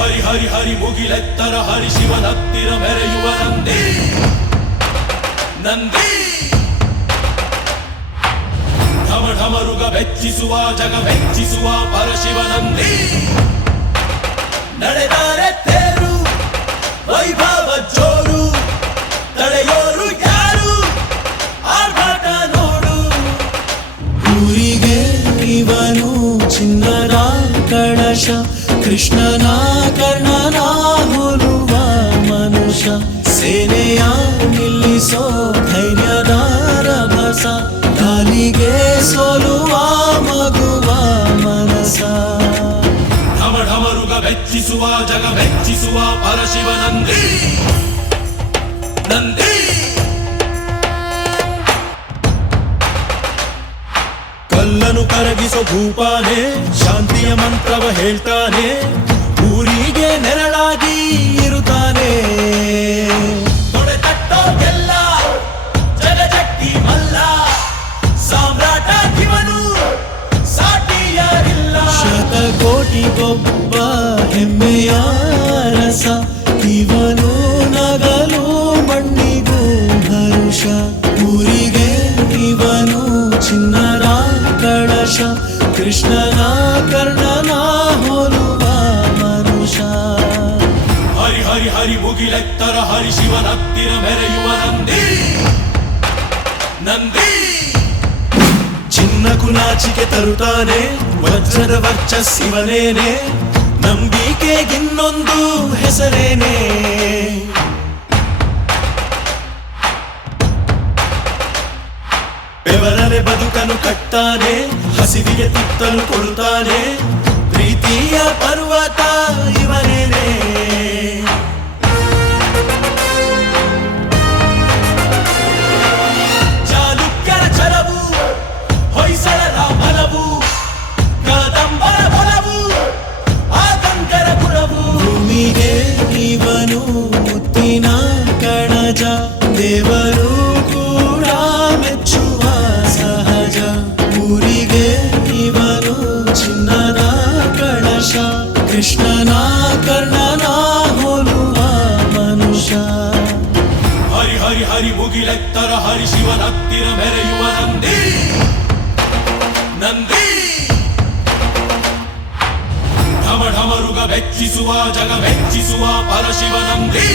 ಹರಿ ಹರಿ ಹರಿ ಮುಗಿಲೆತ್ತರ ಹರಿ ಶಿವನತ್ತಿರ ಮೆರೆಯುವ ನಂದಿ ನಂದಿ ಢಮ ಢಮರುಗ ಬೆಚ್ಚಿಸುವ ಜಗ ಬೆಚ್ಚಿಸುವ ಪರಶಿವ ನಂದಿ ನಡೆದರೆ ತೇರು ವೈಭವ ಜೋರು ತಡೆಯೋರು ಯಾರು ಆರ್ಭಟ ನೋಡು ಊರಿಗೆ ಇವನು ಚಿನ್ನದ ಕಳಶ ಕೃಷ್ಣನ ಕರ್ಣನ ಹೋಲುವ ಮನುಷ್ಯ ಸೇನೆಯ ನಿಲ್ಲಿಸೋ ಧೈರ್ಯದ ರಭಸ ಕಾಲಿಗೆ ಸೋಲುವ ಮಗುವ ಮನಸ ಢಮ ಢಮರುಗ ಬೆಚ್ಚಿಸುವ ಜಗ ಬೆಚ್ಚಿಸುವ ಪರಶಿವ ನಂದಿ ನಂದಿ ಕಲ್ಲನು ಕರಗಿಸೋ ಭೂಪಾನೆ ಶಾಂತಿಯ ಮಂತ್ರವ ಹೇಳ್ತಾನೆ ಊರಿಗೆ ನೆರಳಾಗಿ ಇರುತ್ತಾನೆ ತೊಡೆ ತಟ್ಟೋಗೆಲ್ಲ ಜಗಜಟ್ಟಿ ಮಲ್ಲ ಸಾಮ್ರಾಟ ಇವನು ಸಾಟಿಯಾರಿಲ್ಲ ಶತಕೋಟಿಗೊಬ್ಬ ಹೆಮ್ಮೆಯ ರಸ ಇವನು ನಗಲು ಮಣ್ಣಿಗೂ ಹರುಷ ಊರಿಗೆ ಇವನು ಚಿನ್ನದ ಕಳಶ ಕೃಷ್ಣನ ಕರ್ಣನ ಹೋಲುವ ಮನುಷ್ಯ ಹರಿ ಹರಿ ಹರಿ ಮುಗಿಲೆತ್ತರ ಹರಿ ಶಿವನತ್ತಿರ ಮೆರೆಯುವ ನಂದಿ ನಂದಿ ಚಿನ್ನಕು ನಾಚಿಕೆ ತರುತ್ತಾನೆ ವಜ್ರದ ವರ್ಚಸ್ಸಿವನೇನೆ ನಂಬಿಕೆಗಿನ್ನೊಂದು ಹೆಸರೇನೆ ಬೆವರನೆ ಬದುಕನು ಕಟ್ತಾನೆ ಹಸಿವಿಗೆ ತುತ್ತಲು ಕೊಡುತ್ತಾನೆ ಪ್ರೀತಿಯ ಪರ್ವತ ಇವನೇನೆ ಚಾಲುಕ್ಯರ ಛಲವು ಹೊಯ್ಸಳರ ಬಲವು ಕದಂಬರ ಬಲವು ಆತಂಕರ ಗುಣವು ಭೂಮಿಗೆ ಇವನು ಮುತ್ತಿನ ಕಣಜ ದೇವರು ಕೂಡ ಮೆಚ್ಚುವ ಸಹಜ ಊರಿಗೆ ಇವನು ಚಿನ್ನದ ಕಳಶ ಕೃಷ್ಣನ ಕರ್ಣನ ಹೋಲುವ ಮನುಷ್ಯ ಹರಿ ಹರಿ ಹರಿ ಮುಗಿಲೆತ್ತರ ಹರಿ ಶಿವನತ್ತಿರ ಮೆರೆಯುವ ನಂದಿ ನಂದಿ ಢಮ ಢಮರುಗ ಬೆಚ್ಚಿಸುವ ಜಗ ಬೆಚ್ಚಿಸುವ ಪರಶಿವ ನಂದಿ